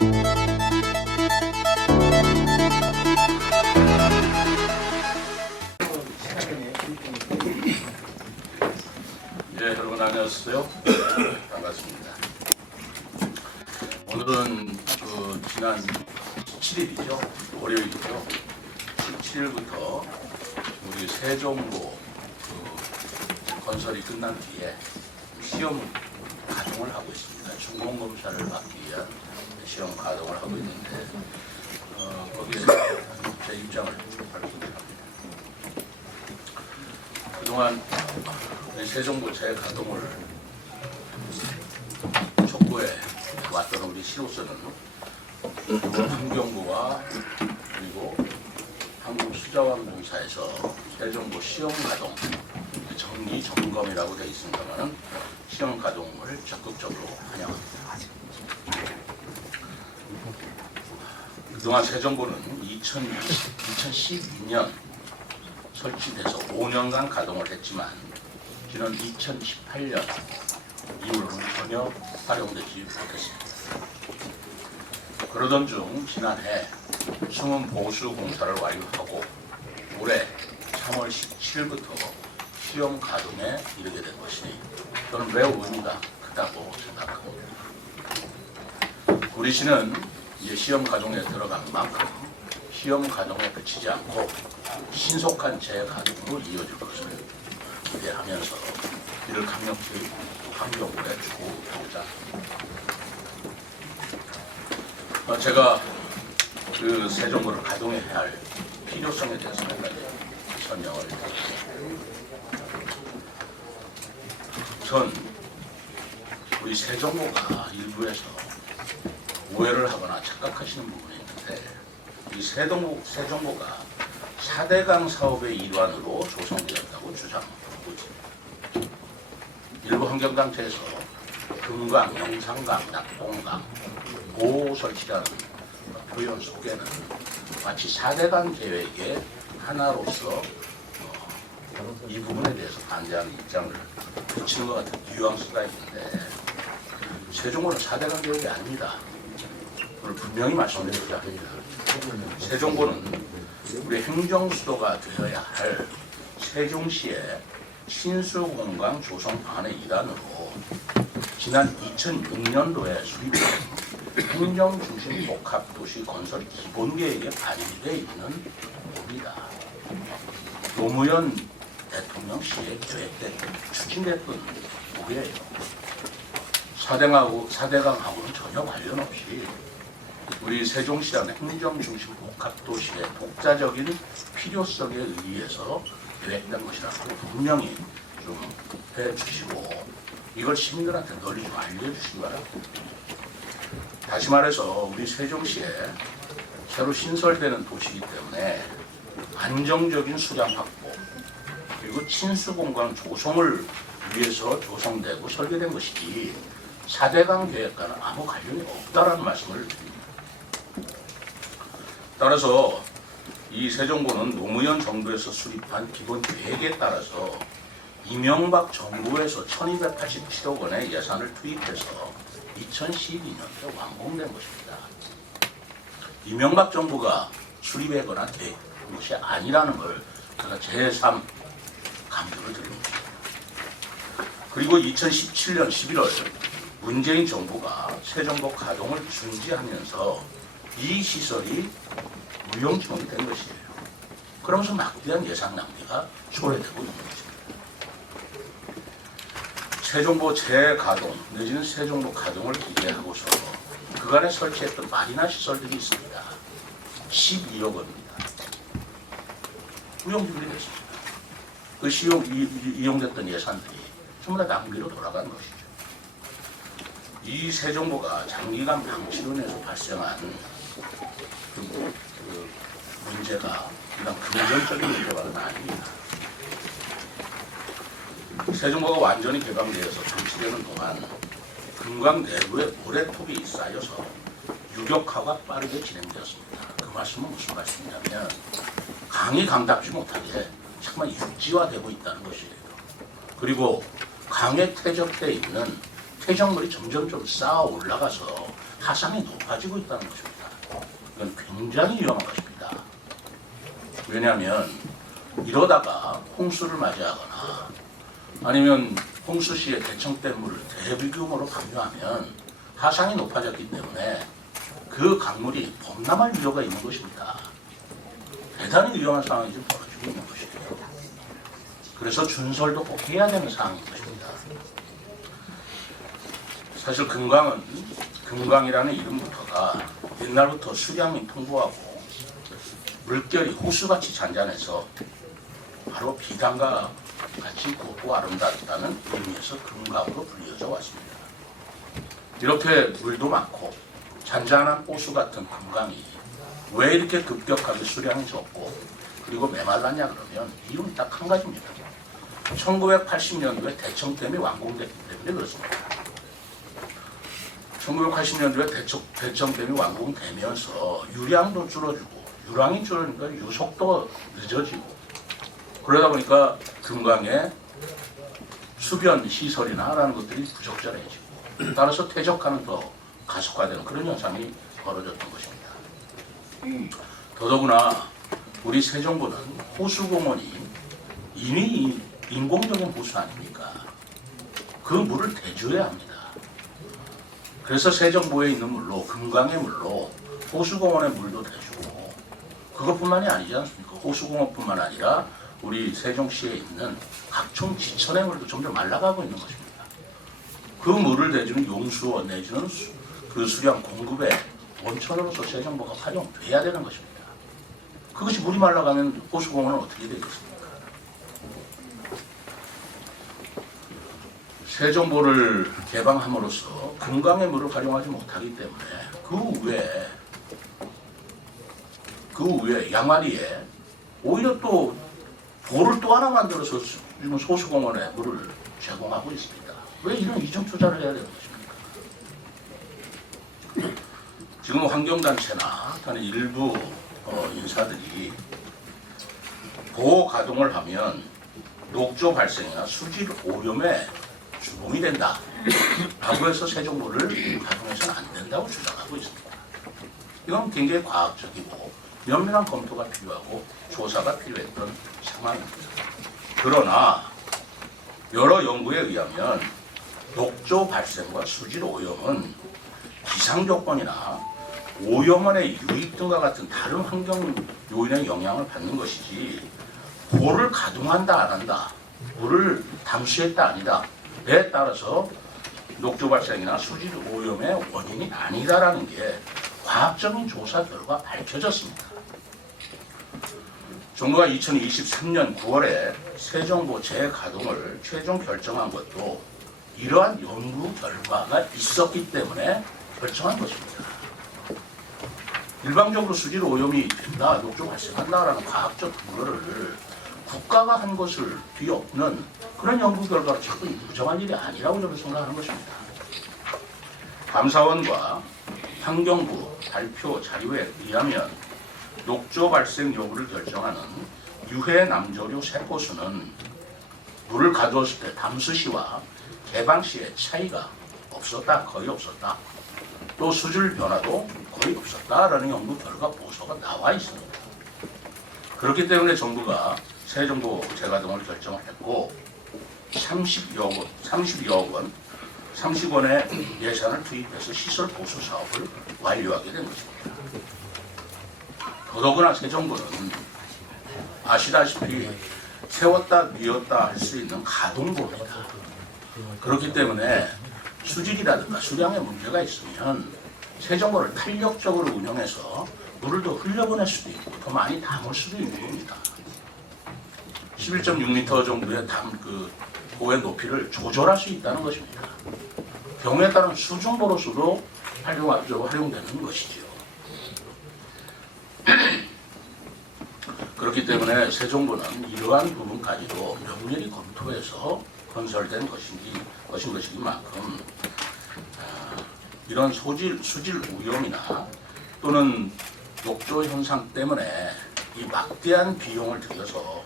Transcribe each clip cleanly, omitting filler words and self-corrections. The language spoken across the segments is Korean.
여러분 안녕하세요. 반갑습니다. 오늘은 지난 17일이죠. 월요일이죠. 17일부터 우리 세종고 건설이 끝난 뒤에 시험 가동을 하고 있습니다. 중공검사를 받기 위한 시험 가동을 하고 있는데 거기에 제 입장을 발표합니다. 그동안 세종고 재가동을 촉구해 왔던 우리 시로서는 환경부와 그리고 한국수자원공사에서 세종고 시험가동 정리 점검이라고 되어 있습니다만 시험가동을 적극적으로 환영합니다. 그동안 세종고는 2012년 설치돼서 5년간 가동을 했지만 지난 2018년 이후로는 전혀 활용되지 못했습니다. 그러던 중 지난해 숨은 보수 공사를 완료하고 올해 3월 17일부터 시험 가동에 이르게 된 것이니 저는 매우 의미가 크다고 생각합니다. 우리 시는 이제 시험 가동에 들어간 만큼 시험 가동에 그치지 않고 신속한 재가동으로 이어질 것을 기대하면서 이를 강력히 환경부에 추구하고자 제가 그 세종고를 가동해야 할 필요성에 대해서 몇 가지 설명을 드리겠습니다. 전 우리 세종고가 일부에서 오해를 하거나 착각하시는 부분이 있는데 이 세종고가 4대강 사업의 일환으로 조성되었다고 주장하고 있습니다. 일부 환경단체에서 금강, 영산강, 낙동강, 보호 설치라는 표현 속에는 마치 4대강 계획의 하나로서 이 부분에 대해서 반대하는 입장을 비치는 것 같은 뉘앙스가 있는데 세종고는 4대강 계획이 아닙니다. 오늘 분명히 말씀드리고자 합니다. 세종고는 우리 행정수도가 되어야 할 세종시의 신수공강 조성 방안의 일환으로 지난 2006년도에 수립된 행정중심 복합도시 건설 기본계획에 반영되어 있는 겁니다. 노무현 대통령 시에 계획된 추진됐던 부분이에요. 4대강하고는 전혀 관련 없이 우리 세종시라는 행정중심 복합도시의 독자적인 필요성에 의해서 계획된 것이라고 분명히 좀 해주시고 이걸 시민들한테 널리 좀 알려주시기 바랍니다. 다시 말해서 우리 세종시에 새로 신설되는 도시이기 때문에 안정적인 수량 확보 그리고 친수공간 조성을 위해서 조성되고 설계된 것이지 4대강 계획과는 아무 관련이 없다라는 말씀을 드립니다. 따라서 이 세종고는 노무현 정부에서 수립한 기본 계획에 따라서 이명박 정부에서 1287억 원의 예산을 투입해서 2012년에 완공된 것입니다. 이명박 정부가 수립하거나 된 것이 아니라는 걸 제가 제3 강조를 드립니다. 그리고 2017년 11월 문재인 정부가 세종고 가동을 중지하면서 이 시설이 무용지물이 된 것이에요. 그러면서 막대한 예산 낭비가 초래되고 있는 것입니다. 세종고 재가동 내지는 세종고 가동을 기대하고서 그간에 설치했던 마리나 시설들이 있습니다. 12억 원입니다. 무용지물이 됐습니다. 그 이용됐던 예산들이 전부 다 낭비로 돌아간 것이죠. 이 세종고가 장기간 방치로 인해서 발생한 그 문제가 그냥 금전적인 문제만은 아닙니다. 세종고가 완전히 개방되어서 방치되는 동안 금강 내부에 모래톱이 쌓여서 유격화가 빠르게 진행되었습니다. 그 말씀은 무슨 말씀이냐면 강이 강답지 못하게 정말 육지화되고 있다는 것이에요. 그리고 강에 퇴적되어 있는 퇴적물이 점점 좀 쌓아 올라가서 하상이 높아지고 있다는 것입니다. 이건 굉장히 위험한 것입니다. 왜냐하면 이러다가 홍수를 맞이하거나 아니면 홍수시에 대청댐 물을 대규모로 방류하면 하상이 높아졌기 때문에 그 강물이 범람할 우려가 있는 것입니다. 대단히 위험한 상황이 지금 벌어지고 있는 것이에요. 그래서 준설도 꼭 해야 되는 상황인 것입니다. 사실 금강이라는 이름부터가 옛날부터 수량이 풍부하고 물결이 호수같이 잔잔해서 바로 비단과 같이 곱고 아름답다는 의미에서 금강으로 불려져 왔습니다. 이렇게 물도 많고 잔잔한 호수 같은 금강이 왜 이렇게 급격하게 수량이 적고 그리고 메말랐냐 그러면 이유는 딱 한 가지입니다. 1980년도에 대청댐이 완공됐기 때문에 그렇습니다. 1980년도에 대청댐이 완공되면서 유량도 줄어들고 유량이 줄어드니까 유속도 늦어지고 그러다 보니까 금강에 수변 시설이나 하라는 것들이 부적절해지고 따라서 퇴적하는 더 가속화되는 그런 현상이 벌어졌던 것입니다. 더더구나 우리 세종보는 호수공원이 이미 인공적인 호수 아닙니까? 그 물을 대주해야 합니다. 그래서 세종보에 있는 물로 금강의 물로 호수공원의 물도 대주고 그것뿐만이 아니지 않습니까? 호수공원뿐만 아니라 우리 세종시에 있는 각종 지천의 물도 점점 말라가고 있는 것입니다. 그 물을 대주는 용수원 내지는 그 수량 공급의 원천으로서 세종보가 활용돼야 되는 것입니다. 그것이 물이 말라가면 호수공원은 어떻게 되겠습니까? 세종보를 개방함으로써 금강의 물을 활용하지 못하기 때문에 그 후에 양화리에 오히려 또 보를 또 하나 만들어서 지금 호수공원에 물을 제공하고 있습니다. 왜 이런 이중 투자를 해야 되는 것입니까? 지금 환경단체나 다른 일부 인사들이 보호 가동을 하면 녹조 발생이나 수질 오염에 주범이 된다 라고 해서 세종보를 가동해서는 안 된다고 주장하고 있습니다. 이건 굉장히 과학적이고 면밀한 검토가 필요하고 조사가 필요했던 상황입니다. 그러나 여러 연구에 의하면 녹조 발생과 수질 오염은 기상조건이나 오염원의 유입 등과 같은 다른 환경 요인의 영향을 받는 것이지 보를 가동한다 안 한다, 물을 담수했다 아니다 에 따라서 녹조 발생이나 수질 오염의 원인이 아니다라는 게 과학적인 조사 결과 밝혀졌습니다. 정부가 2023년 9월에 세종보 재가동을 최종 결정한 것도 이러한 연구 결과가 있었기 때문에 결정한 것입니다. 일방적으로 수질 오염이 된다, 녹조 발생한다라는 과학적 근거를 국가가 한 것을 뒤엎는 그런 연구 결과를 자꾸 부정한 일이 아니라고 저는 생각하는 것입니다. 감사원과 환경부 발표 자료에 의하면 녹조 발생 여부를 결정하는 유해 남조류 세포수는 물을 가두었을 때 담수 시와 개방 시의 차이가 없었다, 거의 없었다. 또 수질 변화도 거의 없었다라는 연구 결과 보고서가 나와 있습니다. 그렇기 때문에 정부가 세종보 재가동을 결정을 했고 30억원의 예산을 투입해서 시설 보수 사업을 완료하게 된 것입니다. 더더구나 세종보는 아시다시피 세웠다 뉘었다 할 수 있는 가동보입니다. 그렇기 때문에 수질이라든가 수량에 문제가 있으면 세종보를 탄력적으로 운영해서 물을 더 흘려보낼 수도 있고 더 많이 담을 수도 있는 겁니다. 11.6m 정도의 보의 높이를 조절할 수 있다는 것입니다. 경우에 따른 수중보로서도 활용되는 것이지요. 그렇기 때문에 세종보는 이러한 부분까지도 면밀히 검토해서 건설된 것인 만큼 이런 수질 오염이나 또는 녹조 현상 때문에 이 막대한 비용을 들여서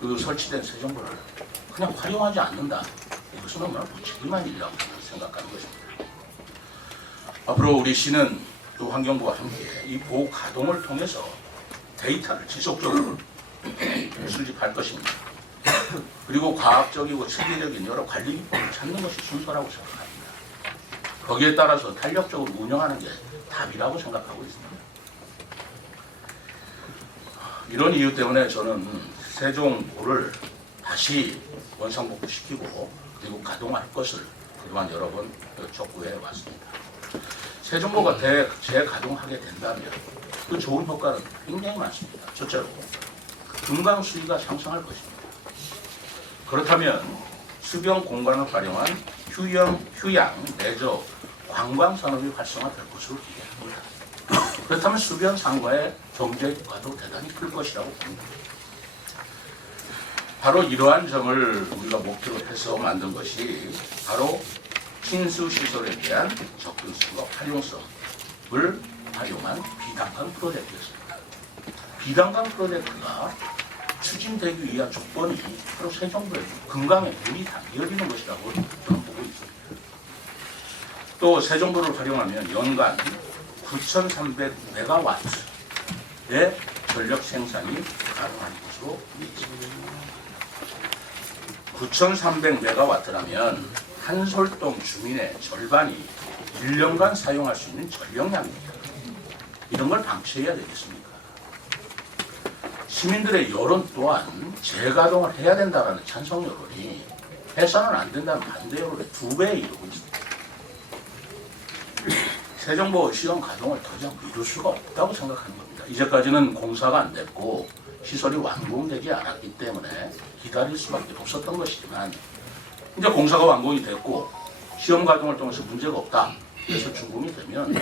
그 설치된 세종보를 그냥 활용하지 않는다. 이것은 너무나 무책임한 일이라고 생각하는 것입니다. 앞으로 우리 시는 또 환경부와 함께 이 보호 가동을 통해서 데이터를 지속적으로 수집할 것입니다. 그리고 과학적이고 체계적인 여러 관리 기법을 찾는 것이 순서라고 생각합니다. 거기에 따라서 탄력적으로 운영하는 게 답이라고 생각하고 있습니다. 이런 이유 때문에 저는 세종보를 다시 원상복구시키고 그리고 가동할 것을 그동안 여러 번 촉구해 왔습니다. 세종보가 재가동하게 된다면 그 좋은 효과는 굉장히 많습니다. 첫째로 금강 수위가 상승할 것입니다. 그렇다면 수변 공간을 활용한 휴양, 내저, 관광 산업이 활성화될 것으로 기대합니다. 그렇다면 수변 상과의 경제 효과도 대단히 클 것이라고 봅니다. 바로 이러한 점을 우리가 목표로 해서 만든 것이 바로 신수 시설에 대한 접근성과 활용성을 활용한 비단강 프로젝트였습니다. 비단강 프로젝트가 추진되기 위한 조건이 바로 세종도에 금강에 물이 담겨지는 것이라고 저는 보고 있습니다. 또 세종도를 활용하면 연간 9,300메가와트의 전력 생산이 가능한 것으로 믿습니다. 9,300메가와트라면 한솔동 주민의 절반이 1년간 사용할 수 있는 전력량입니다. 이런 걸 방치해야 되겠습니까? 시민들의 여론 또한 재가동을 해야 된다는 찬성 여론이 해서는 안 된다는 반대 여론의 2배에 이르고 있습니다. 세종보 시험 가동을 더 이상 미룰 수가 없다고 생각하는 겁니다. 이제까지는 공사가 안 됐고 시설이 완공되지 않았기 때문에 기다릴 수밖에 없었던 것이지만 이제 공사가 완공이 됐고 시험 가동을 통해서 문제가 없다. 그래서 준공이 되면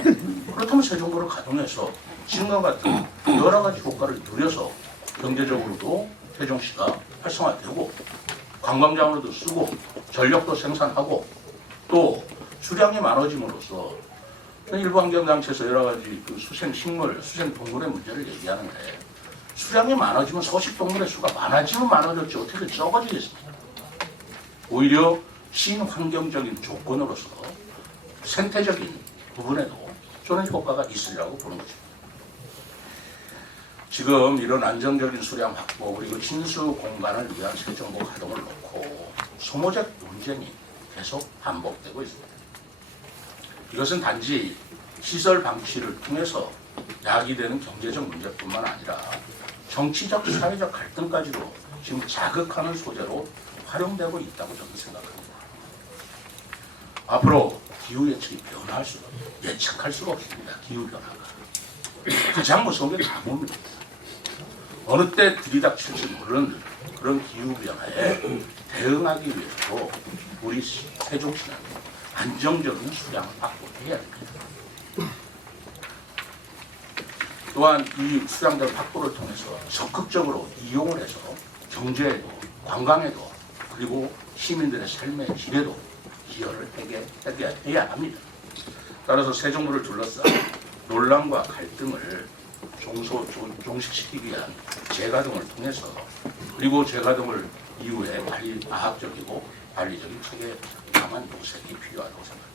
그렇다면 세종보를 가동해서 지금과 같은 여러 가지 효과를 누려서 경제적으로도 세종시가 활성화되고 관광장으로도 쓰고 전력도 생산하고 또 수량이 많아짐으로써 일부 환경단체에서 여러 가지 그 수생식물, 수생동물의 문제를 얘기하는데 수량이 많아지면 서식동물의 수가 많아지면 많아졌지 어떻게 적어지겠습니까? 오히려 신환경적인 조건으로서 생태적인 부분에도 저는 효과가 있으리라고 보는 것입니다. 지금 이런 안정적인 수량 확보 그리고 친수 공간을 위한 세종보 가동을 놓고 소모적 논쟁이 계속 반복되고 있습니다. 이것은 단지 시설 방치를 통해서 야기되는 경제적 문제뿐만 아니라 정치적, 사회적 갈등까지도 지금 자극하는 소재로 활용되고 있다고 저는 생각합니다. 앞으로 기후 예측이 변화할 수가 예측할 수가 없습니다. 기후 변화가 가장 무서운 게 가뭄입니다. 어느 때 들이닥칠지 모르는 그런 기후 변화에 대응하기 위해서도 우리 세종시는 안정적인 수량을 확보해야 됩니다. 또한 이 수량들 확보를 통해서 적극적으로 이용을 해서 경제에도 관광에도 그리고 시민들의 삶의 질에도 기여를 해야 합니다. 따라서 세종도를 둘러싼 논란과 갈등을 종식시키기 위한 재가동을 통해서 그리고 재가동을 이후에 과학적이고 관리적인 체계 강한 모색이 필요하다고 생각합니다.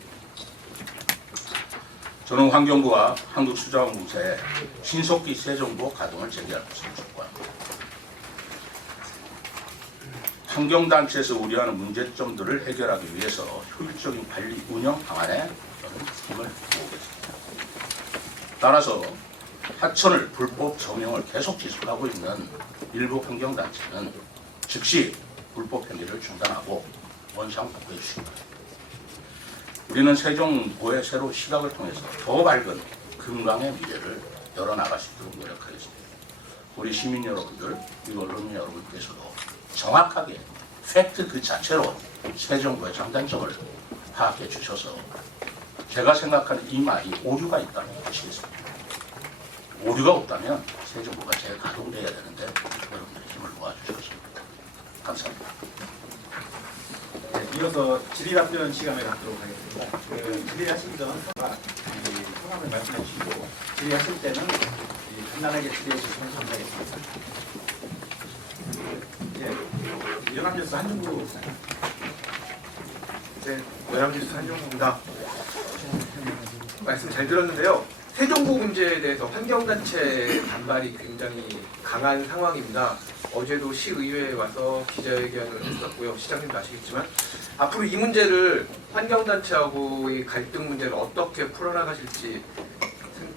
저는 환경부와 한국수자원공사에 신속히 세종보 가동을 재개할 것을 촉구합니다. 환경단체에서 우려하는 문제점들을 해결하기 위해서 효율적인 관리 운영 방안에 저는 힘을 모으겠습니다. 따라서 하천을 불법 점용을 계속 지속하고 있는 일부 환경단체는 즉시 불법 행위를 중단하고 원상복구해 주시기 바랍니다. 우리는 세종보의 새로운 시각을 통해서 더 밝은 금강의 미래를 열어나갈 수 있도록 노력하겠습니다. 우리 시민 여러분들, 그리고 언론 여러분께서도 정확하게 팩트 그 자체로 세종보의 장단점을 파악해 주셔서 제가 생각하는 이 말이 오류가 있다면 보시겠습니다. 오류가 없다면 세종보가 재가동돼야 되는데 여러분들의 힘을 모아주셨습니다. 감사합니다. 네, 이어서 질의답변 시간을 갖도록 하겠습니다. 질의하실 때는 성함을 말씀해 주시고 질의하실 때는 간단하게 질의해 주시면 감사하겠습니다. 연합뉴스 한중구 네, 연합뉴스 한중구입니다. 말씀 잘 들었는데요. 세종보 문제에 대해서 환경단체 반발이 굉장히 강한 상황입니다. 어제도 시의회에 와서 기자회견을 했었고요. 시장님도 아시겠지만 앞으로 이 문제를 환경단체하고의 갈등 문제를 어떻게 풀어나가실지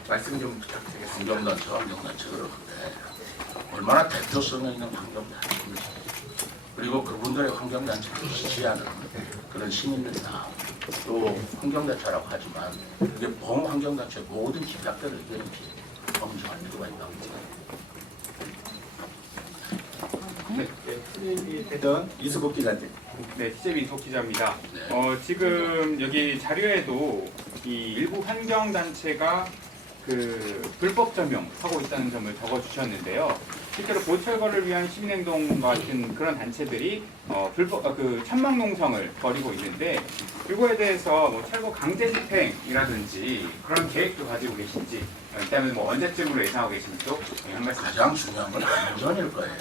말씀 좀 부탁드리겠습니다. 환경단체가 그러는데 얼마나 대표성이 있는 환경단체입니까? 그리고 그분들의 환경단체를 지지하는 그런 시민들이나 또 환경단체라고 하지만 이게 범환경단체 모든 집약들의 의견인지 검증할 필요가 있다고 생각합니다. 네, 대전 이수복 기자님. 네, CJB 이석 기자입니다. 네. 지금 여기 자료에도 이 일부 환경단체가 불법 점용하고 있다는 점을 적어주셨는데요. 실제로 보철거를 위한 시민행동 같은 그런 단체들이 천막 농성을 벌이고 있는데 이거에 대해서 뭐 철거 강제 집행이라든지 그런 계획도 가지고 계신지 일단은 뭐 언제쯤으로 예상하고 계신지 한 말씀. 가장 중요한 건 안전일 거예요.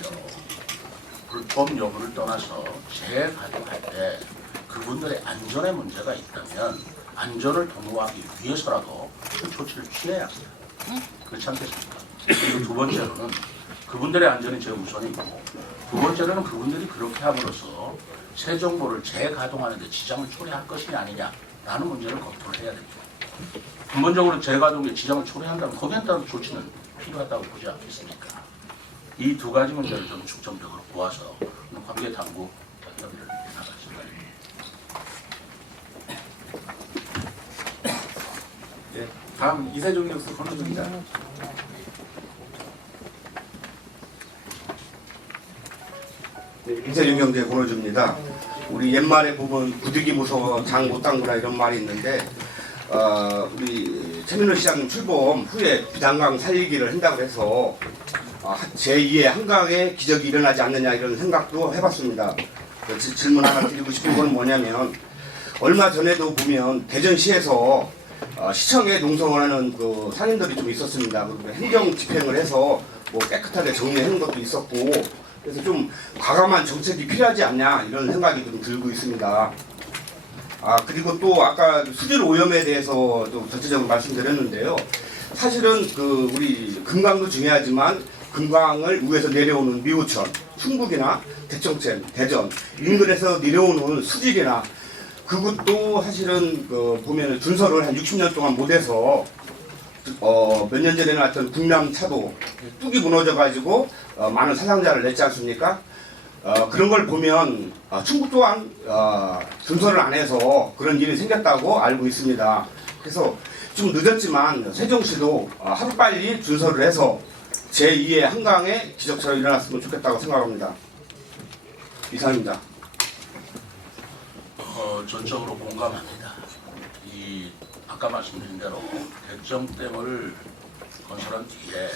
불법 여부를 떠나서 재가동할 때 그분들의 안전에 문제가 있다면 안전을 도모하기 위해서라도 그 조치를 취해야 합니다. 그렇지 않겠습니까? 그리고 두 번째로는 그분들의 안전이 제일 우선이고 두 번째로는 그분들이 그렇게 함으로써 새 정보를 재가동하는 데 지장을 초래할 것이냐 아니냐라는 문제를 검토를 해야 됩니다. 근본적으로 재가동에 지장을 초래한다면 거기에 따른 조치는 필요하다고 보지 않겠습니까? 이 두 가지 문제를 좀 중점적으로 보아서 관계 당국 협의를 나갈 생각입니다. 네, 다음 이세종 뉴스 권호준 기자. 네, 이세종경제 권호주입니다. 우리 옛말에 보면 부득이 무서워 장 못 담그라 이런 말이 있는데 우리 최민호 시장 출범 후에 비단강 살리기를 한다고 해서 제2의 한강의 기적이 일어나지 않느냐 이런 생각도 해봤습니다. 질문 하나 드리고 싶은 건 뭐냐면 얼마 전에도 보면 대전시에서 시청에 농성을 하는 그 상인들이 좀 있었습니다. 그리고 행정 집행을 해서 뭐 깨끗하게 정리하는 것도 있었고 그래서 좀 과감한 정책이 필요하지 않냐 이런 생각이 좀 들고 있습니다. 그리고 또 아까 수질 오염에 대해서 좀 전체적으로 말씀드렸는데요. 사실은 우리 금강도 중요하지만 금강을 위에서 내려오는 미우천, 충북이나 대청천, 대전 인근에서 내려오는 수질이나 그것도 사실은 보면 준설을 한 60년 동안 못해서 몇 년 전에 나왔던 국남차도 뚝이 무너져가지고 많은 사상자를 냈지 않습니까? 그런 걸 보면 충북 또한 준설을 안 해서 그런 일이 생겼다고 알고 있습니다. 그래서 좀 늦었지만 세종시도 하루빨리 준설을 해서 제2의 한강의 기적처럼 일어났으면 좋겠다고 생각합니다. 이상입니다. 전적으로 공감합니다. 아까 말씀드린 대로 대청댐을 건설한 뒤에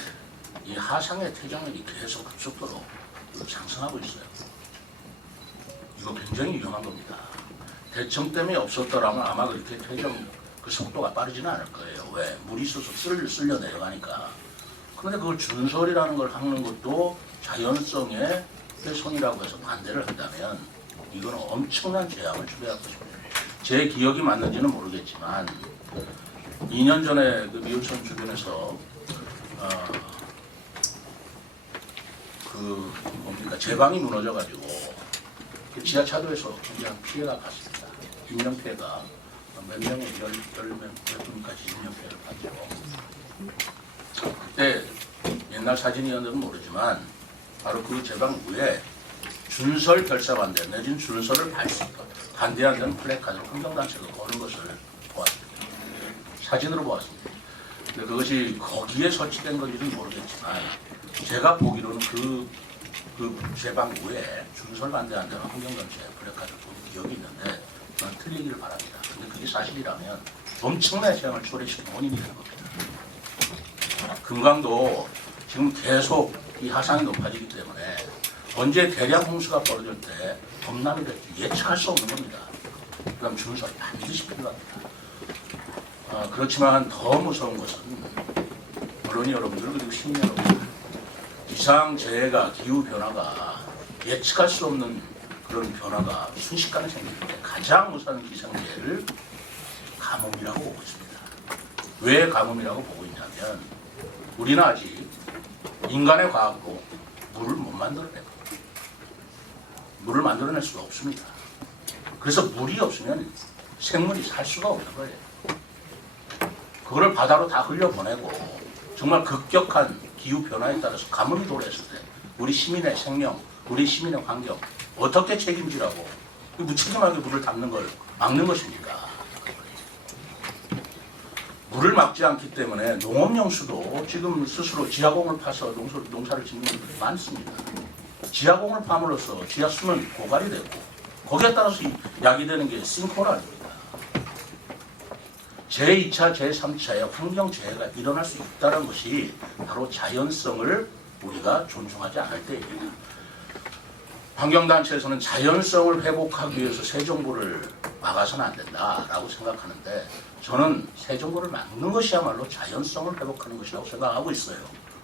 이 하상의 퇴장력이 계속 급속도로 상승하고 있어요. 이거 굉장히 위험한 겁니다. 대청댐이 없었더라면 아마 그렇게 퇴장 그 속도가 빠르지는 않을 거예요. 왜? 물이 있어서 쓸려 내려가니까. 그런데 그걸 준설이라는 걸 하는 것도 자연성의 훼손이라고 해서 반대를 한다면 이거는 엄청난 재앙을 초래할 것입니다. 제 기억이 맞는지는 모르겠지만 2년 전에 그 미우천 주변에서 제방이 무너져가지고 그 지하차도에서 굉장히 피해가 갔습니다. 인명 피해가 몇 명의 몇 분까지 인명 피해를 봤죠. 그때 옛날 사진이었는지 모르지만 바로 그 제방 위에 준설 결사반대 내진 준설을 반대한다는 플래카드를 환경단체가 거는 것을 보았습니다. 사진으로 보았습니다. 근데 그것이 거기에 설치된 건지는 모르겠지만 제가 보기로는 그 제방 위에 준설 반대한다는 환경단체 플래카드를 본 기억이 있는데 저는 틀리기를 바랍니다. 근데 그게 사실이라면 엄청난 재앙을 초래시키는 원인이 되는 겁니다. 금강도 지금 계속 이 하상이 높아지기 때문에 언제 대량 홍수가 벌어질 때 범람이 될지 예측할 수 없는 겁니다. 그럼 준설이 반드시 필요합니다. 그렇지만 더 무서운 것은 언론이 여러분들 그리고 시민 여러분들 기상재해가 기후변화가 예측할 수 없는 그런 변화가 순식간에 생길 때 가장 무서운 기상재해를 가뭄이라고 보고 있습니다. 왜 가뭄이라고 보고 있냐면 우리는 아직 인간의 과학으로 물을 못 만들어내고 물을 만들어낼 수가 없습니다. 그래서 물이 없으면 생물이 살 수가 없는 거예요. 그거를 바다로 다 흘려보내고 정말 급격한 기후변화에 따라서 가뭄이 도래했을 때 우리 시민의 생명, 우리 시민의 환경 어떻게 책임지라고 무책임하게 물을 담는 걸 막는 것입니까? 물을 막지 않기 때문에 농업용수도 지금 스스로 지하공을 파서 농사를 짓는 분들이 많습니다. 지하공을 파므로써 지하수는 고갈이 되고 거기에 따라서 야기되는 게 싱크홀 아닙니다. 제2차, 제3차의 환경재해가 일어날 수 있다는 것이 바로 자연성을 우리가 존중하지 않을 때입니다. 환경단체에서는 자연성을 회복하기 위해서 새 정부를 막아서는 안 된다라고 생각하는데 저는 새 정부를 막는 것이야말로 자연성을 회복하는 것이라고 생각하고 있어요.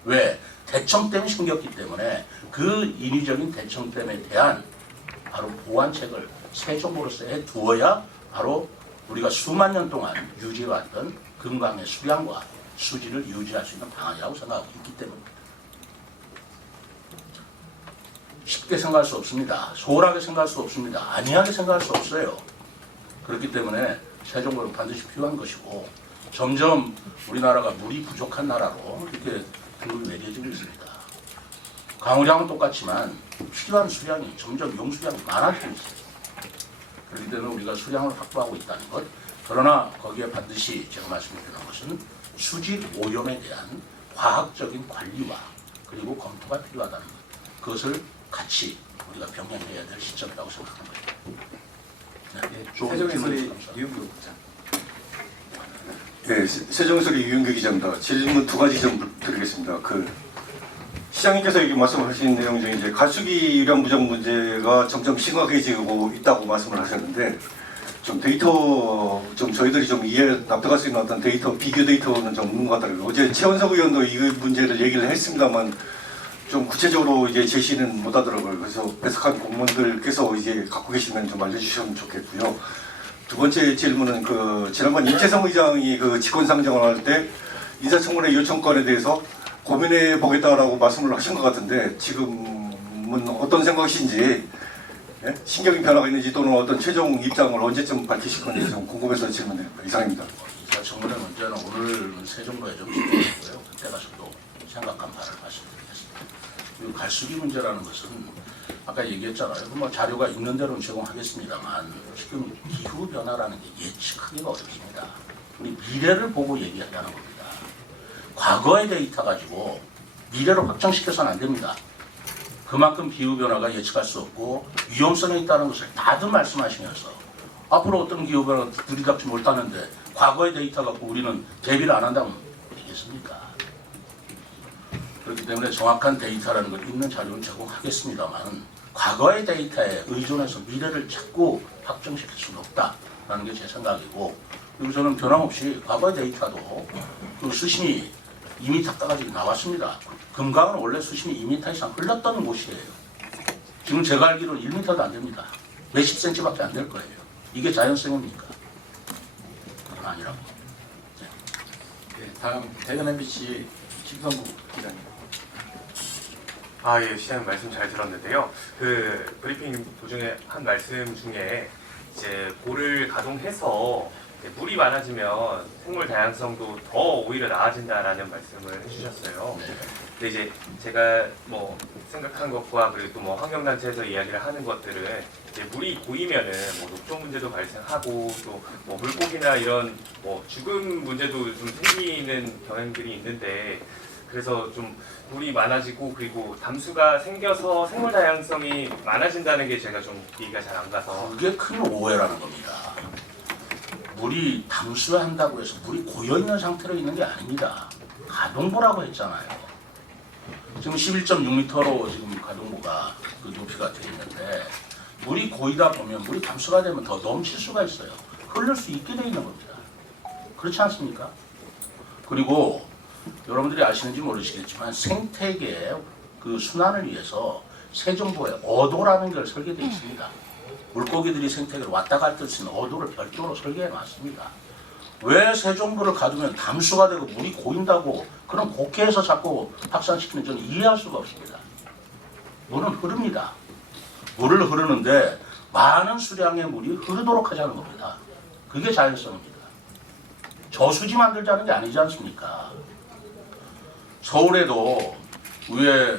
왜? 대청댐이 생겼기 때문에 그 인위적인 대청댐에 대한 바로 보완책을 새 정부로서 해두어야 바로 우리가 수만 년 동안 유지해왔던 금강의 수량과 수질을 유지할 수 있는 방안이라고 생각하고 있기 때문입니다. 쉽게 생각할 수 없습니다. 소홀하게 생각할 수 없습니다. 안이하게 생각할 수 없어요. 그렇기 때문에 새 정부는 반드시 필요한 것이고 점점 우리나라가 물이 부족한 나라로 이렇게 등급이 매겨지고 있습니다. 강우량은 똑같지만 필요한 수량이 점점 용수량이 많아지고 있습니다. 그렇기 때문에 우리가 수량을 확보하고 있다는 것, 그러나 거기에 반드시 제가 말씀드리는 것은 수질 오염에 대한 과학적인 관리와 그리고 검토가 필요하다는 것, 그것을 같이 우리가 병행해야 될 시점이라고 생각하는 거예요. 네, 좋은 세종의 질문 소리 유은규 기자. 네, 세종소리 유은규 기자입니다. 질문 두 가지 좀 드리겠습니다. 시장님께서 여기 말씀하신 내용 중에 이제 가수기 유량 부족 문제가 점점 심각해지고 있다고 말씀을 하셨는데 좀 데이터 좀 저희들이 좀 납득할 수 있는 어떤 데이터 비교 데이터는 좀 없는 것 같더라고요. 어제 최원석 의원도 이 문제를 얘기를 했습니다만 좀 구체적으로 이제 제시는 못하더라고요. 그래서 배석한 공무원들께서 이제 갖고 계시면 좀 알려주시면 좋겠고요. 두 번째 질문은 지난번 임채성 의장이 직권상정을 할 때 인사청문회 요청권에 대해서 고민해 보겠다라고 말씀을 하신 것 같은데 지금은 어떤 생각이신지, 예? 신경이 변화가 있는지 또는 어떤 최종 입장을 언제쯤 밝히실 건지 좀 궁금해서 질문드립니다. 이상입니다. 인사청문회 문제는 오늘 새 정부에 좀 진행했고요. 그때 가서 또 생각한 바를 말씀드리겠습니다. 그리고 갈수기 문제라는 것은 아까 얘기했잖아요. 뭐 자료가 있는 대로는 제공하겠습니다만 지금 기후 변화라는 게 예측하기가 어렵습니다. 우리 미래를 보고 얘기하자는 겁니다. 과거의 데이터 가지고 미래로 확정시켜서는 안 됩니다. 그만큼 기후 변화가 예측할 수 없고 위험성이 있다는 것을 다들 말씀하시면서 앞으로 어떤 기후 변화가 들이닥지 못하는데 과거의 데이터 갖고 우리는 대비를 안 한다면 되겠습니까? 그렇기 때문에 정확한 데이터라는 걸 있는 자료는 제공하겠습니다만 과거의 데이터에 의존해서 미래를 자꾸 확정시킬 수는 없다라는 게 제 생각이고, 그리고 저는 변함없이 과거의 데이터도 수심이 2m까지 나왔습니다. 금강은 원래 수심이 2m 이상 흘렀던 곳이에요. 지금 제가 알기로는 1m도 안 됩니다. 몇십 cm밖에 안 될 거예요. 이게 자연성입니까? 그건 아니라고. 네, 다음 대전 MBC 김성국 기자님. 예, 시장님 말씀 잘 들었는데요. 브리핑 도중에 한 말씀 중에 이제 고를 가동해서 물이 많아지면 생물 다양성도 더 오히려 나아진다라는 말씀을 해주셨어요. 근데 이제 제가 뭐 생각한 것과 그리고 또 뭐 환경단체에서 이야기를 하는 것들은 이제 물이 고이면은 뭐 녹조 문제도 발생하고 또 뭐 물고기나 이런 뭐 죽음 문제도 좀 생기는 경향들이 있는데, 그래서 좀 물이 많아지고 그리고 담수가 생겨서 생물 다양성이 많아진다는 게 제가 좀 이해가 잘 안 가서. 그게 큰 오해라는 겁니다. 물이 담수한다고 해서 물이 고여있는 상태로 있는 게 아닙니다. 가동보라고 했잖아요. 지금 11.6m로 지금 가동보가 높이가 되어 있는데 물이 고이다 보면 물이 담수가 되면 더 넘칠 수가 있어요. 흐를 수 있게 되어 있는 겁니다. 그렇지 않습니까? 그리고 여러분들이 아시는지 모르시겠지만 생태계의 순환을 위해서 세정부에 어도라는 걸 설계되어 있습니다. 물고기들이 생태계를 왔다 갔다 할 수 있는 어도를 별도로 설계해 놨습니다. 왜 새 정부를 가두면 담수가 되고 물이 고인다고 그런 국회에서 자꾸 확산시키는 저는 이해할 수가 없습니다. 물은 흐릅니다. 물을 흐르는데 많은 수량의 물이 흐르도록 하자는 겁니다. 그게 자율성입니다. 저수지 만들자는 게 아니지 않습니까? 서울에도 위에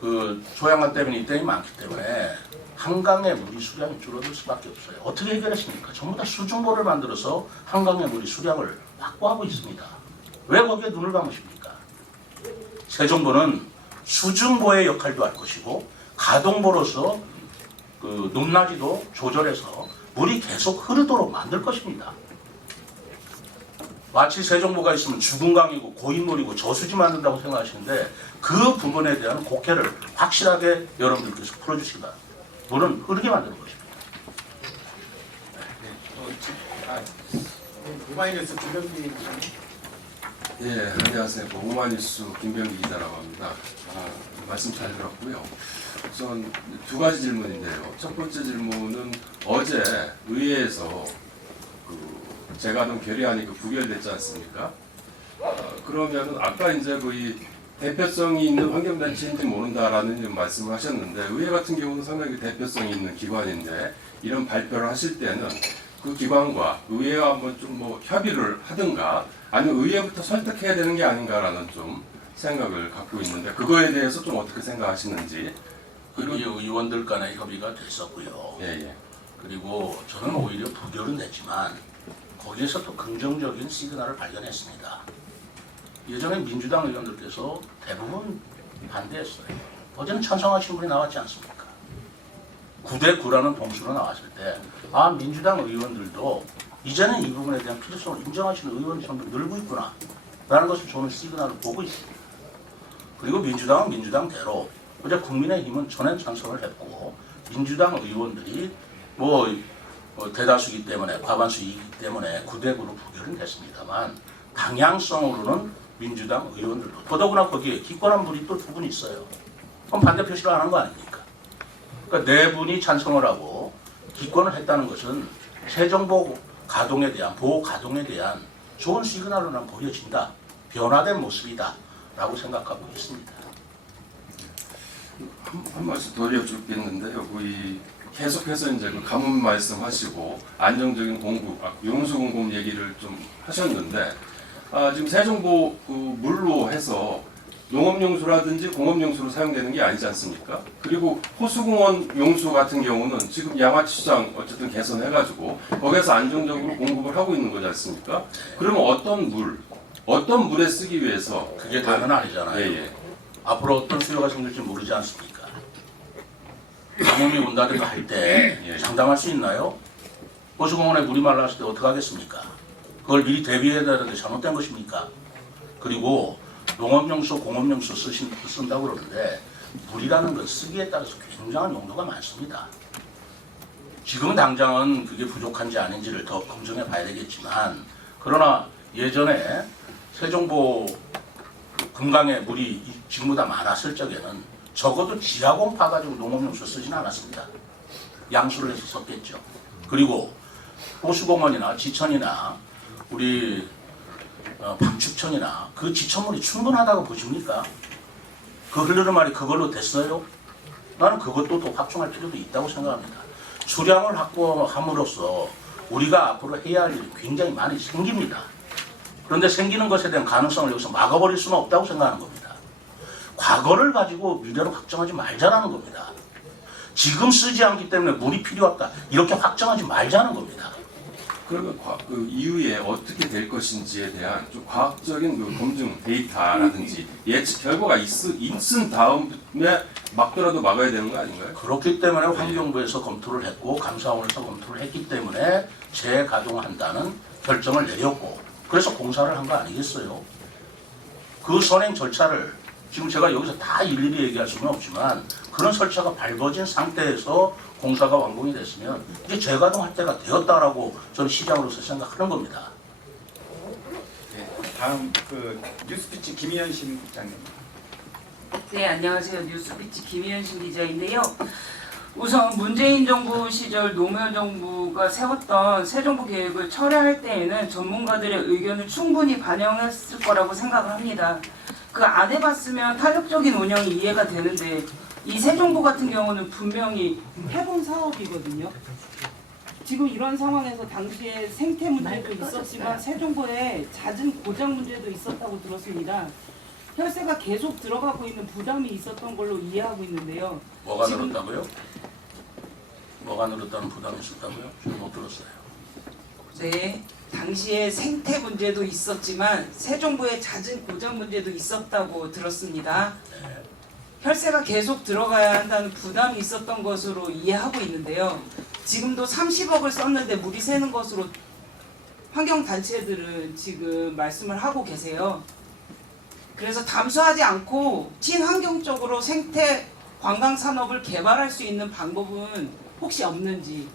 그 조양관 때문에 이 댐이 많기 때문에 한강의 물이 수량이 줄어들 수밖에 없어요. 어떻게 해결했습니까? 전부 다 수중보를 만들어서 한강의 물이 수량을 확보하고 있습니다. 왜 거기에 눈을 감으십니까? 새 정부는 수중보의 역할도 할 것이고 가동보로서 그 높낮이도 조절해서 물이 계속 흐르도록 만들 것입니다. 마치 새 정부가 있으면 죽은 강이고 고인물이고 저수지 만든다고 생각하시는데 그 부분에 대한 곡해를 확실하게 여러분들께서 풀어주시기 바랍니다. 물은 흐르게 만드는 것입니다. 오마이뉴스 김병기 기자님. 예, 안녕하세요. 오마이뉴스 김병기 기자라고 합니다. 말씀 잘 들었고요. 우선 두 가지 질문인데요. 첫 번째 질문은 어제 의회에서 그 재가동 결의안이 부결됐지 않습니까? 그러면은 아까 이제 그 대표성이 있는 환경단체인지 모른다라는 말씀을 하셨는데 의회 같은 경우는 상당히 대표성이 있는 기관인데 이런 발표를 하실 때는 그 기관과 의회와 한번 좀 뭐 협의를 하든가 아니면 의회부터 설득해야 되는 게 아닌가라는 좀 생각을 갖고 있는데 그거에 대해서 좀 어떻게 생각하시는지. 그리고 의원들 간의 협의가 됐었고요. 예. 그리고 저는 오히려 부결은 됐지만 거기에서 또 긍정적인 시그널을 발견했습니다. 예전에 민주당 의원들께서 대부분 반대했어요. 어제는 찬성하신 분이 나왔지 않습니까? 9대 9라는 동수로 나왔을 때 민주당 의원들도 이제는 이 부분에 대한 필요성을 인정하시는 의원이 점점 늘고 있구나 라는 것을 저는 시그널을 보고 있습니다. 그리고 민주당은 민주당대로 어제 국민의힘은 전엔 찬성을 했고 민주당 의원들이 대다수이기 때문에 과반수이기 때문에 9대 9로 부결은 됐습니다만 방향성으로는 민주당 의원들도 더더구나 거기에 기권한 분이 또 두 분 있어요. 그럼 반대 표시를 안 하는 거 아닙니까? 그러니까 네 분이 찬성을 하고 기권을 했다는 것은 새 정부 가동에 대한 보호 가동에 대한 좋은 시그널로 보여진다. 변화된 모습이다. 라고 생각하고 있습니다. 한 말씀 더 여쭙겠는데요. 계속해서 이제 그 가뭄 말씀하시고 안정적인 공급, 용수 공급 얘기를 좀 하셨는데 지금 새 정부 물로 해서 농업용수라든지 공업용수로 사용되는 게 아니지 않습니까? 그리고 호수공원 용수 같은 경우는 지금 양화치장 어쨌든 개선해가지고 거기에서 안정적으로 공급을 하고 있는 거지 않습니까? 그러면 어떤 물에 쓰기 위해서 그게 다는 아니잖아요. 예. 앞으로 어떤 수요가 생길지 모르지 않습니까? 가뭄이 온다든가 할 때 예. 장담할 수 있나요? 호수공원에 물이 말랐을 때 어떻게 하겠습니까? 그걸 미리 대비해야 되는데 잘못된 것입니까? 그리고 농업용수, 공업용수 쓴다고 그러는데 물이라는 건 쓰기에 따라서 굉장한 용도가 많습니다. 지금 당장은 그게 부족한지 아닌지를 더 검증해 봐야 되겠지만 그러나 예전에 세종보 금강에 물이 지금보다 많았을 적에는 적어도 지하공 파가지고 농업용수 쓰지는 않았습니다. 양수를 해서 썼겠죠. 그리고 호수공원이나 지천이나 우리 방축천이나 그 지천물이 충분하다고 보십니까? 그 흐르는 말이 그걸로 됐어요? 나는 그것도 또 확충할 필요도 있다고 생각합니다. 수량을 확보함으로써 우리가 앞으로 해야 할 일이 굉장히 많이 생깁니다. 그런데 생기는 것에 대한 가능성을 여기서 막아버릴 수는 없다고 생각하는 겁니다. 과거를 가지고 미래로 확정하지 말자라는 겁니다. 지금 쓰지 않기 때문에 물이 필요하다 이렇게 확정하지 말자는 겁니다. 그러면 그 이후에 어떻게 될 것인지에 대한 좀 과학적인 그 검증 데이터라든지 예측 결과가 있은 다음에 막더라도 막아야 되는 거 아닌가요? 그렇기 때문에 환경부에서 검토를 했고 감사원에서 검토를 했기 때문에 재가동한다는 결정을 내렸고 그래서 공사를 한 거 아니겠어요? 그 선행 절차를 지금 제가 여기서 다 일일이 얘기할 수는 없지만 그런 절차가 밟아진 상태에서 공사가 완공이 됐으면 이제 재가동할 때가 되었다라고 저는 시장으로서 생각하는 겁니다. 네, 다음 뉴스피치 김희연신 국장님. 네, 안녕하세요. 뉴스피치 김희연신 기자인데요. 우선 문재인 정부 시절 노무현 정부가 세웠던 새 정부 계획을 철회할 때에는 전문가들의 의견을 충분히 반영했을 거라고 생각을 합니다. 그 안 해봤으면 탄력적인 운영이 이해가 되는데 이 새 정부 같은 경우는 분명히 해본 사업이거든요. 지금 이런 상황에서 당시에 생태 문제도 있었지만 새 정부에 잦은 고장 문제도 있었다고 들었습니다. 혈세가 계속 들어가고 있는 부담이 있었던 걸로 이해하고 있는데요. 뭐가 늘었다고요? 뭐가 늘었다는 부담이 있었다고요? 저는 못 들었어요. 네, 당시에 생태 문제도 있었지만 새 정부의 잦은 고장 문제도 있었다고 들었습니다. 혈세가 계속 들어가야 한다는 부담이 있었던 것으로 이해하고 있는데요. 지금도 30억을 썼는데 물이 새는 것으로 환경단체들은 지금 말씀을 하고 계세요. 그래서 담수하지 않고 친환경적으로 생태 관광산업을 개발할 수 있는 방법은 혹시 없는지,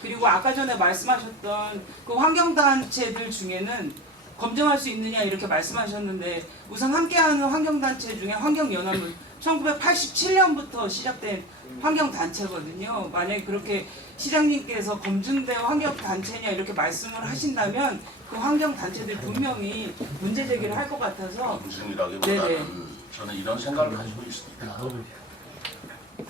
그리고 아까 전에 말씀하셨던 그 환경단체들 중에는 검증할 수 있느냐 이렇게 말씀하셨는데, 우선 함께하는 환경단체 중에 환경연합은 1987년부터 시작된 환경단체거든요. 만약에 그렇게 시장님께서 검증된 환경단체냐 이렇게 말씀을 하신다면 그 환경단체들 분명히 문제제기를 할 것 같아서. 검증이라기보다는 저는 이런 생각을 가지고 있습니다.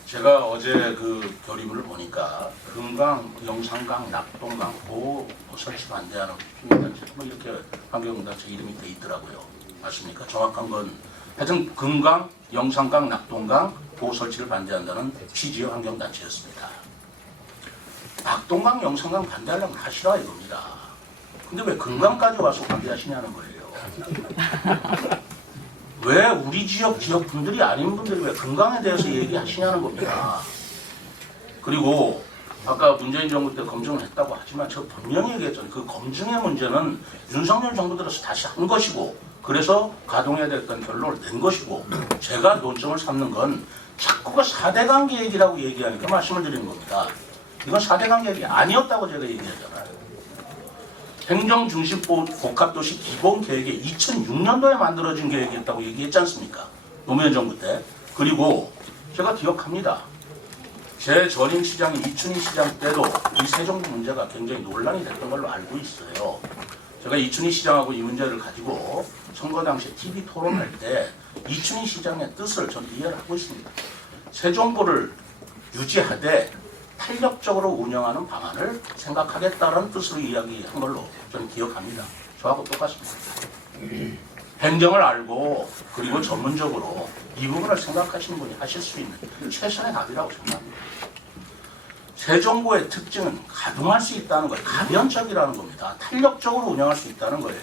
제가 어제 그 결의문을 보니까 금강, 영산강, 낙동강 보호 설치 반대하는 피민단체 뭐 이렇게 환경단체 이름이 돼 있더라고요. 맞습니까? 정확한 건 하여튼 금강, 영산강, 낙동강 보호 설치를 반대한다는 취지의 환경단체였습니다. 낙동강, 영산강 반대하려면 하시라 이겁니다. 근데 왜 금강까지 와서 반대하시냐는 거예요. 왜 우리 지역 분들이 아닌 분들이 왜 금강에 대해서 얘기하시냐는 겁니다. 그리고 아까 문재인 정부 때 검증을 했다고 하지만 저 분명히 얘기했잖아요. 그 검증의 문제는 윤석열 정부 들어서 다시 한 것이고, 그래서 가동해야 됐던 결론을 낸 것이고, 제가 논점을 삼는 건 자꾸가 4대강 계획이라고 얘기하니까 말씀을 드리는 겁니다. 이건 4대강 계획이 아니었다고 제가 얘기하잖아요. 행정중심 복합도시 기본계획이 2006년도에 만들어진 계획이었다고 얘기했지 않습니까? 노무현 정부 때. 그리고 제가 기억합니다. 제 전임 시장인 이춘희 시장 때도 이 세종구 문제가 굉장히 논란이 됐던 걸로 알고 있어요. 제가 이춘희 시장하고 이 문제를 가지고 선거 당시 TV 토론할 때 이춘희 시장의 뜻을 저는 이해를 하고 있습니다. 세종구를 유지하되 탄력적으로 운영하는 방안을 생각하겠다는 뜻으로 이야기한 걸로 저는 기억합니다. 저하고 똑같습니다. 행정을 알고 그리고 전문적으로 이 부분을 생각하시는 분이 하실 수 있는 최선의 답이라고 생각합니다. 세종구의 특징은 가동할 수 있다는 거예요. 가변적이라는 겁니다. 탄력적으로 운영할 수 있다는 거예요.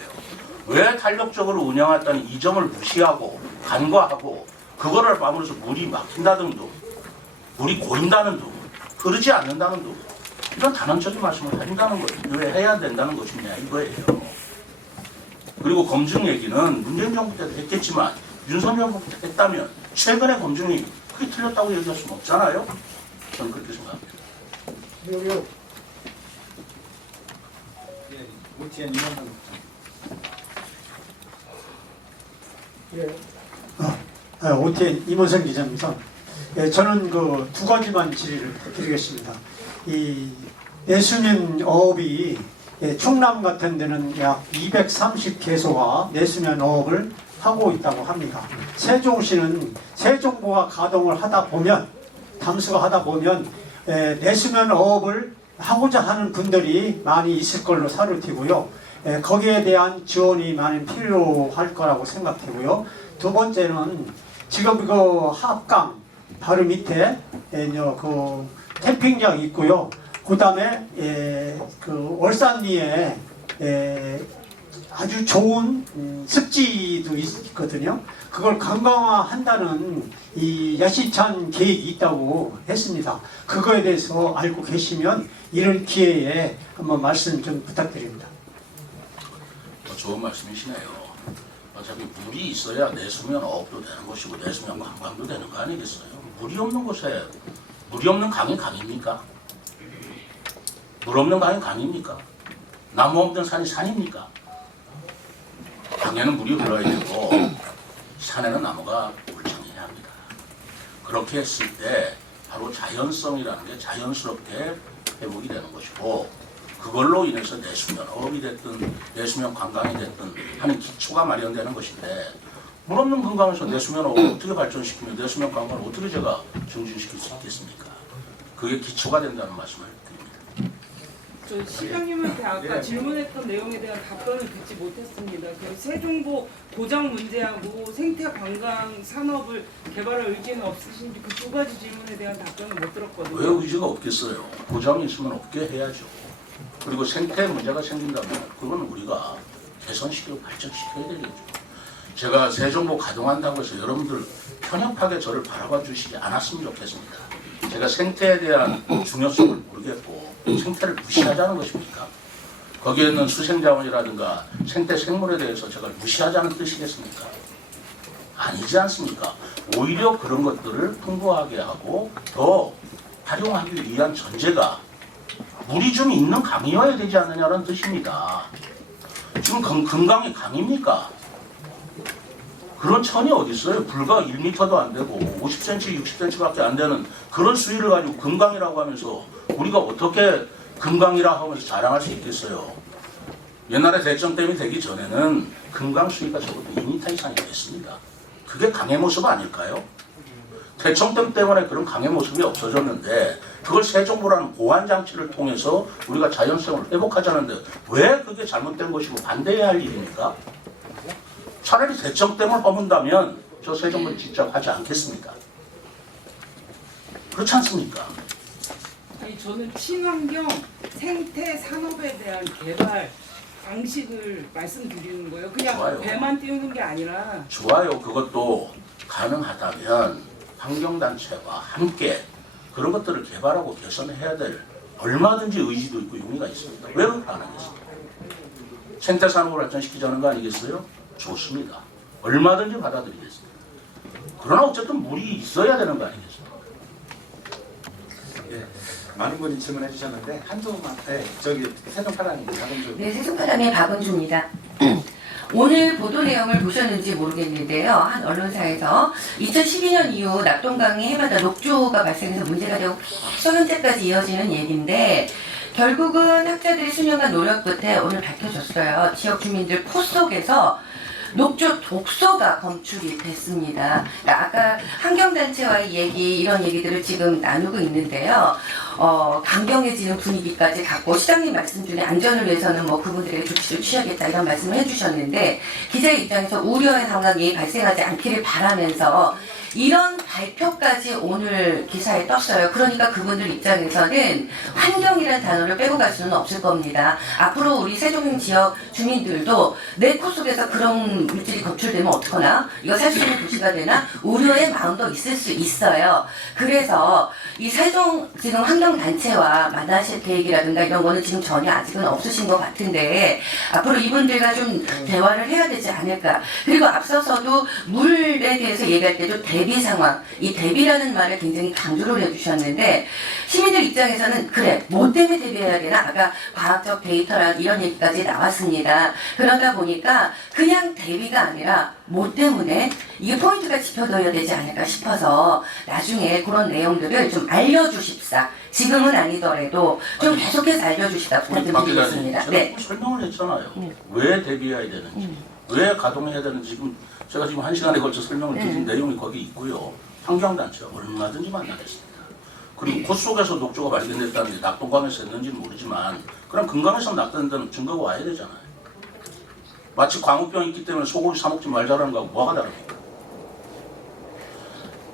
왜 탄력적으로 운영했다는 이 점을 무시하고 간과하고 그거를 밤으로서 물이 막힌다는 둥, 물이 고인다는 둥, 흐르지 않는다는 둥, 이런 단언적인 말씀을 한다는 거예요. 왜 해야 된다는 것이냐 이거예요. 그리고 검증 얘기는 문재인 정부 때도 했겠지만 윤석열 정부 때 했다면 최근의 검증이 크게 틀렸다고 얘기할 수는 없잖아요. 저는 그렇게 생각합니다. 오티엔 이만한 오티엔 임원선 기자입니다. 저는 그 두 가지만 질의를 드리겠습니다. 이 내수면 어업이 충남 같은 데는 약 230개소가 내수면 어업을 하고 있다고 합니다. 세종시는 세종구가 가동을 하다 보면, 담수가 하다 보면 내수면 어업을 하고자 하는 분들이 많이 있을 걸로 사료되고요. 거기에 대한 지원이 많이 필요할 거라고 생각되고요. 두 번째는 지금 그 합강 바로 밑에 그 캠핑장이 있고요. 그 다음에 그 월산리에 아주 좋은 습지도 있거든요. 그걸 관광화한다는 이 야심찬 계획이 있다고 했습니다. 그거에 대해서 알고 계시면 이런 기회에 한번 말씀 좀 부탁드립니다. 좋은 말씀이시네요. 어차피 물이 있어야 내수면 어업도 되는 것이고 내수면 관광도 되는 거 아니겠어요? 물이 없는 곳에 물이 없는 강이 강입니까? 물 없는 강이 강입니까? 나무 없는 산이 산입니까? 강에는 물이 흘러야 되고 산에는 나무가 울창해야 합니다. 그렇게 했을 때 바로 자연성이라는 게 자연스럽게 회복이 되는 것이고 그걸로 인해서 내수면 어업이 됐든 내수면 관광이 됐든 하는 기초가 마련되는 것인데 물 없는 건강에서 내수면 어업을 어떻게 발전시키며 내수면 관광을 어떻게 제가 증진시킬 수 있겠습니까? 그게 기초가 된다는 말씀을 드립니다. 저 시장님한테 아까 질문했던 내용에 대한 답변을 듣지 못했습니다. 그 세종보 고장 문제하고 생태 관광 산업을 개발할 의지는 없으신지 그 두 가지 질문에 대한 답변을 못 들었거든요. 왜 의지가 없겠어요? 고장이 있으면 없게 해야죠. 그리고 생태 문제가 생긴다면 그건 우리가 개선시키고 발전시켜야 되겠죠. 제가 세종보 가동한다고 해서 여러분들 편협하게 저를 바라봐 주시지 않았으면 좋겠습니다. 제가 생태에 대한 중요성을 모르겠고 생태를 무시하자는 것입니까? 거기에 있는 수생자원이라든가 생태 생물에 대해서 제가 무시하자는 뜻이겠습니까? 아니지 않습니까? 오히려 그런 것들을 풍부하게 하고 더 활용하기 위한 전제가 물이 좀 있는 강이어야 되지 않느냐는 뜻입니다. 지금 금강이 강입니까? 그런 천이 어디 있어요? 불과 1m도 안 되고 50cm, 60cm밖에 안 되는 그런 수위를 가지고 금강이라고 하면서 우리가 어떻게 금강이라 하면서 자랑할 수 있겠어요? 옛날에 대청댐이 되기 전에는 금강 수위가 적어도 2m 이상이 됐습니다. 그게 강의 모습 아닐까요? 대청댐 때문에 그런 강의 모습이 없어졌는데 그걸 세종보라는 보완장치를 통해서 우리가 자연성을 회복하자는데 왜 그게 잘못된 것이고 반대해야 할 일입니까? 차라리 대청댐을 허문다면 저 세종보를 직접 하지 않겠습니까? 그렇지 않습니까? 아니 저는 친환경 생태 산업에 대한 개발 방식을 말씀드리는 거예요. 그냥 좋아요. 배만 띄우는 게 아니라 좋아요. 그것도 가능하다면 환경단체와 함께 그런 것들을 개발하고 개선해야 될 얼마든지 의지도 있고 용의가 있습니다. 왜 그걸 안 하겠습니까? 생태산업을 발전시키자는 거 아니겠어요? 좋습니다. 얼마든지 받아들이겠습니다. 그러나 어쨌든 물이 있어야 되는 거 아니겠습니까? 예, 많은 분이 질문해 주셨는데 한두만 저기 세종파랑이 박은주. 네, 세종파랑의 박은주입니다. 오늘 보도 내용을 보셨는지 모르겠는데요. 한 언론사에서 2012년 이후 낙동강의 해마다 녹조가 발생해서 문제가 되고 계속 현재까지 이어지는 얘기인데 결국은 학자들의 수년간 노력 끝에 오늘 밝혀졌어요. 지역 주민들 코 속에서 녹조 독소가 검출이 됐습니다. 그러니까 아까 환경단체와의 얘기 이런 얘기들을 지금 나누고 있는데요. 강경해지는 분위기까지 갖고 시장님 말씀 중에 안전을 위해서는 뭐 그분들에게 조치를 취하겠다 이런 말씀을 해주셨는데 기자의 입장에서 우려의 상황이 발생하지 않기를 바라면서 이런 발표까지 오늘 기사에 떴어요. 그러니까 그분들 입장에서는 환경이라는 단어를 빼고 갈 수는 없을 겁니다. 앞으로 우리 세종 지역 주민들도 내 코 속에서 그런 물질이 검출되면 어떡하나? 이거 살 수 있는 도시가 되나? 우려의 마음도 있을 수 있어요. 그래서 이 세종 지금 환경단체와 만나실 계획이라든가 이런 거는 지금 전혀 아직은 없으신 것 같은데 앞으로 이분들과 좀 대화를 해야 되지 않을까. 그리고 앞서서도 물에 대해서 얘기할 때도 대비 상황, 이 대비라는 말을 굉장히 강조를 해주셨는데 시민들 입장에서는 그래, 뭐 때문에 대비해야 되나? 아까 과학적 데이터랑 이런 얘기까지 나왔습니다. 그러다 보니까 그냥 대비가 아니라 뭐 때문에 이게 포인트가 짚어둬야 되지 않을까 싶어서 나중에 그런 내용들을 좀 알려주십사. 지금은 아니더라도 좀 계속해서 알려주시다 부탁드리겠습니다. 네. 설명을 했잖아요. 왜 대비해야 되는지, 왜 가동해야 되는지 제가 지금 1시간에 걸쳐 설명을 드린 내용이 거기 있고요. 환경단체 얼마든지 만나겠습니다. 그리고 코 속에서 녹조가 발견됐다는 게 낙동강에서 했는지는 모르지만 그럼 금강에서 낙동된다는 증거가 와야 되잖아요. 마치 광우병이 있기 때문에 소고기 사 먹지 말자라는 거하고 뭐가 다릅니까?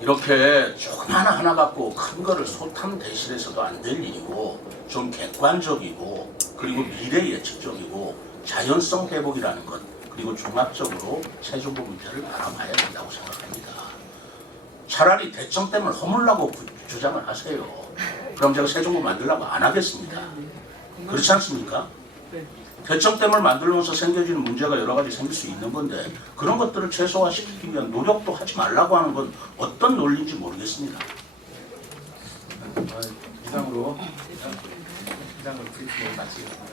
이렇게 조금 하나 갖고 큰 거를 소탐 대실해서도 안 될 일이고 좀 객관적이고 그리고 미래 예측적이고 자연성 회복이라는 것 그리고 종합적으로 세종보 문제를 바라봐야 된다고 생각합니다. 차라리 대청댐을 허물라고 주장을 하세요. 그럼 제가 세종보 만들라고 안 하겠습니다. 그렇지 않습니까? 대청댐을 만들면서 생겨지는 문제가 여러 가지 생길 수 있는 건데 그런 것들을 최소화시키기 위한 노력도 하지 말라고 하는 건 어떤 논리인지 모르겠습니다. 이상으로 브리핑을 마치겠습니다.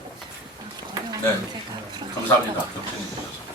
네, 감사합니다. 경청해 주셔서.